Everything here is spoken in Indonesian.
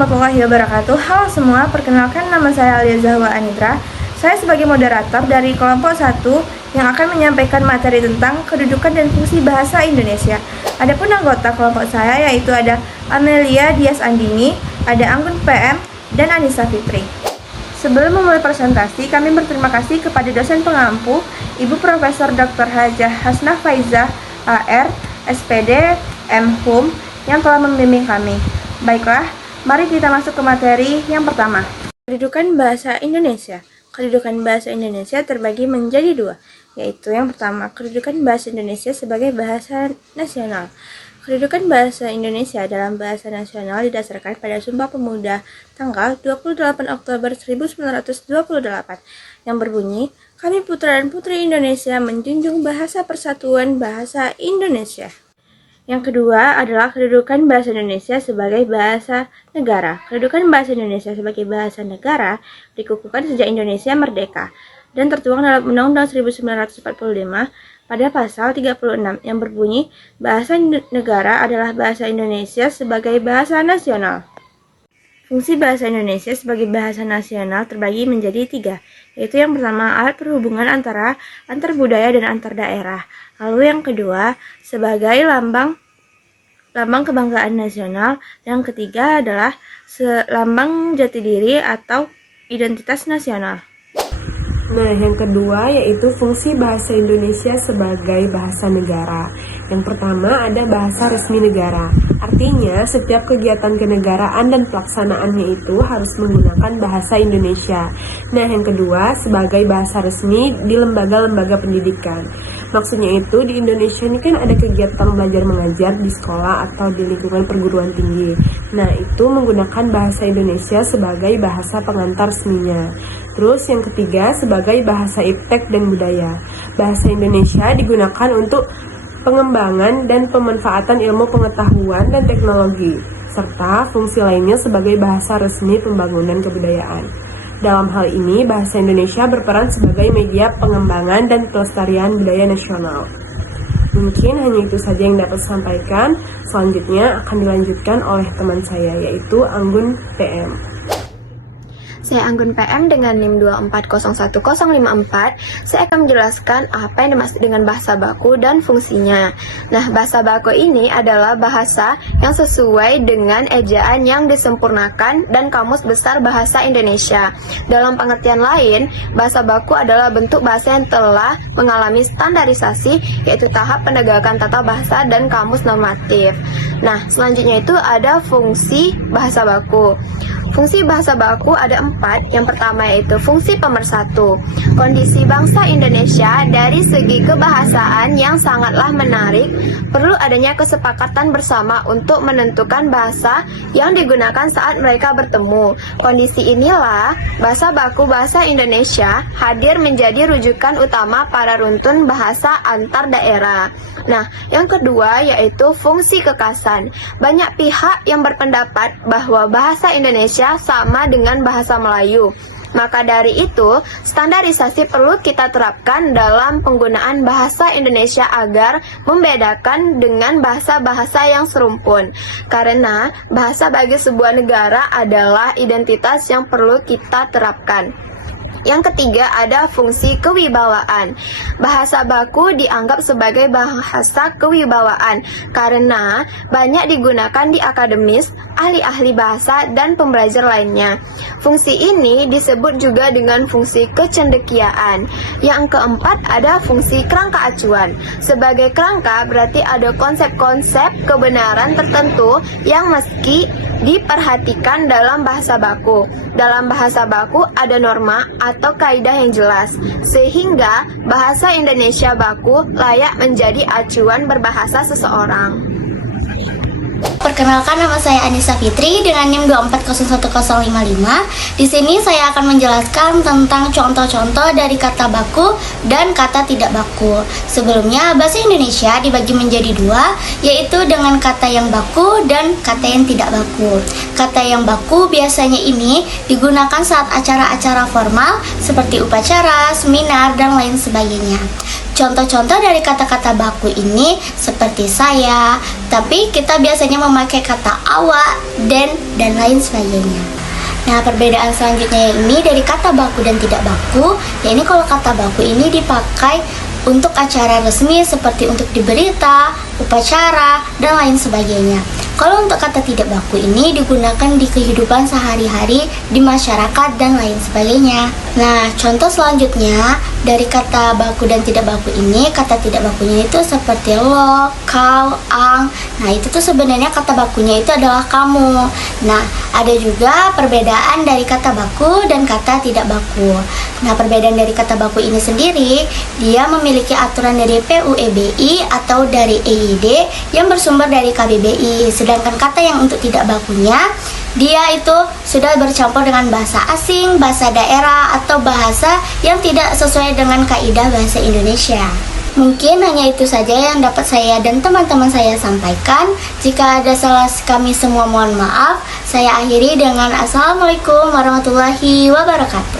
warahmatullahi wabarakatuh. Halo semua, perkenalkan nama saya Alia Zahwa Anitra. Saya sebagai moderator dari kelompok 1 yang akan menyampaikan materi tentang kedudukan dan fungsi bahasa Indonesia. Adapun anggota kelompok saya yaitu ada Amelia Dias Andini, ada Anggun PM, dan Anissa Fitri. Sebelum memulai presentasi, kami berterima kasih kepada dosen pengampu, Ibu Profesor Dr. Hajah Hasnah Faizah, AR, SPD, M.Hum, yang telah membimbing kami. Baiklah, mari kita masuk ke materi yang pertama. Kedudukan bahasa Indonesia. Kedudukan bahasa Indonesia terbagi menjadi dua, yaitu yang pertama, kedudukan bahasa Indonesia sebagai bahasa nasional. Kedudukan bahasa Indonesia dalam bahasa nasional didasarkan pada Sumpah Pemuda tanggal 28 Oktober 1928 yang berbunyi, "Kami putra dan putri Indonesia menjunjung bahasa persatuan bahasa Indonesia." Yang kedua adalah kedudukan bahasa Indonesia sebagai bahasa negara. Kedudukan bahasa Indonesia sebagai bahasa negara dikukuhkan sejak Indonesia merdeka dan tertuang dalam Undang-Undang 1945 pada pasal 36 yang berbunyi, bahasa negara adalah bahasa Indonesia sebagai bahasa nasional. Fungsi bahasa Indonesia sebagai bahasa nasional terbagi menjadi 3, yaitu yang pertama alat perhubungan antar budaya dan antar daerah. Lalu yang kedua sebagai lambang kebanggaan nasional. Yang ketiga adalah lambang jati diri atau identitas nasional. Nah, yang kedua yaitu fungsi bahasa Indonesia sebagai bahasa negara. Yang pertama ada bahasa resmi negara. Artinya, setiap kegiatan kenegaraan dan pelaksanaannya itu harus menggunakan bahasa Indonesia. Nah, yang kedua sebagai bahasa resmi di lembaga-lembaga pendidikan. Maksudnya itu di Indonesia ini kan ada kegiatan belajar mengajar di sekolah atau di lingkungan perguruan tinggi. Nah, itu menggunakan bahasa Indonesia sebagai bahasa pengantar resminya. Terus yang ketiga sebagai bahasa iptek dan budaya. Bahasa Indonesia digunakan untuk pengembangan dan pemanfaatan ilmu pengetahuan dan teknologi, serta fungsi lainnya sebagai bahasa resmi pembangunan kebudayaan. Dalam hal ini, bahasa Indonesia berperan sebagai media pengembangan dan pelestarian budaya nasional. Mungkin hanya itu saja yang dapat sampaikan. Selanjutnya akan dilanjutkan oleh teman saya, yaitu Anggun PM. Saya Anggun PM dengan NIM 2401054. Saya akan menjelaskan apa yang dimaksud dengan bahasa baku dan fungsinya. Nah, bahasa baku ini adalah bahasa yang sesuai dengan ejaan yang disempurnakan dan Kamus Besar Bahasa Indonesia. Dalam pengertian lain, bahasa baku adalah bentuk bahasa yang telah mengalami standarisasi, yaitu tahap penegakan tata bahasa dan kamus normatif. Nah, selanjutnya itu ada fungsi bahasa baku. Fungsi bahasa baku ada 4. Yang pertama yaitu fungsi pemersatu. Kondisi bangsa Indonesia dari segi kebahasaan yang sangatlah menarik, perlu adanya kesepakatan bersama untuk menentukan bahasa yang digunakan saat mereka bertemu. Kondisi inilah bahasa baku bahasa Indonesia hadir menjadi rujukan utama para runtun bahasa antar daerah. Nah, yang kedua yaitu fungsi kekasan. Banyak pihak yang berpendapat bahwa bahasa Indonesia sama dengan bahasa Melayu. Maka dari itu, standarisasi perlu kita terapkan dalam penggunaan bahasa Indonesia agar membedakan dengan bahasa-bahasa yang serumpun. Karena bahasa bagi sebuah negara adalah identitas yang perlu kita terapkan. Yang ketiga ada fungsi kewibawaan. Bahasa baku dianggap sebagai bahasa kewibawaan karena banyak digunakan di akademis, ahli-ahli bahasa, dan pembelajar lainnya. Fungsi ini disebut juga dengan fungsi kecendekiaan. Yang keempat ada fungsi kerangka acuan. Sebagai kerangka berarti ada konsep-konsep kebenaran tertentu yang meski diperhatikan dalam bahasa baku. Dalam bahasa baku ada norma atau kaidah yang jelas, sehingga bahasa Indonesia baku layak menjadi acuan berbahasa seseorang. Perkenalkan, nama saya Anissa Fitri dengan NIM 2401055. Di sini saya akan menjelaskan tentang contoh-contoh dari kata baku dan kata tidak baku. Sebelumnya, bahasa Indonesia dibagi menjadi dua, yaitu dengan kata yang baku dan kata yang tidak baku. Kata yang baku biasanya ini digunakan saat acara-acara formal seperti upacara, seminar, dan lain sebagainya. Contoh-contoh dari kata-kata baku ini seperti saya, tapi kita biasanya memakai kata awak, dan lain sebagainya. Nah, perbedaan selanjutnya ini dari kata baku dan tidak baku, yakni kalau kata baku ini dipakai untuk acara resmi seperti untuk di berita, upacara, dan lain sebagainya. Kalau untuk kata tidak baku ini digunakan di kehidupan sehari-hari, di masyarakat, dan lain sebagainya. Nah, contoh selanjutnya dari kata baku dan tidak baku ini, kata tidak bakunya itu seperti lo, kau, ang. Nah, itu tuh sebenarnya kata bakunya itu adalah kamu. Nah, ada juga perbedaan dari kata baku dan kata tidak baku. Nah, perbedaan dari kata baku ini sendiri, dia memiliki aturan dari PUEBI atau dari EYD yang bersumber dari KBBI. Sedangkan kata yang untuk tidak bakunya, dia itu sudah bercampur dengan bahasa asing, bahasa daerah, atau bahasa yang tidak sesuai dengan kaidah bahasa Indonesia. Mungkin hanya itu saja yang dapat saya dan teman-teman saya sampaikan. Jika ada salah kami semua mohon maaf. Saya akhiri dengan Assalamualaikum warahmatullahi wabarakatuh.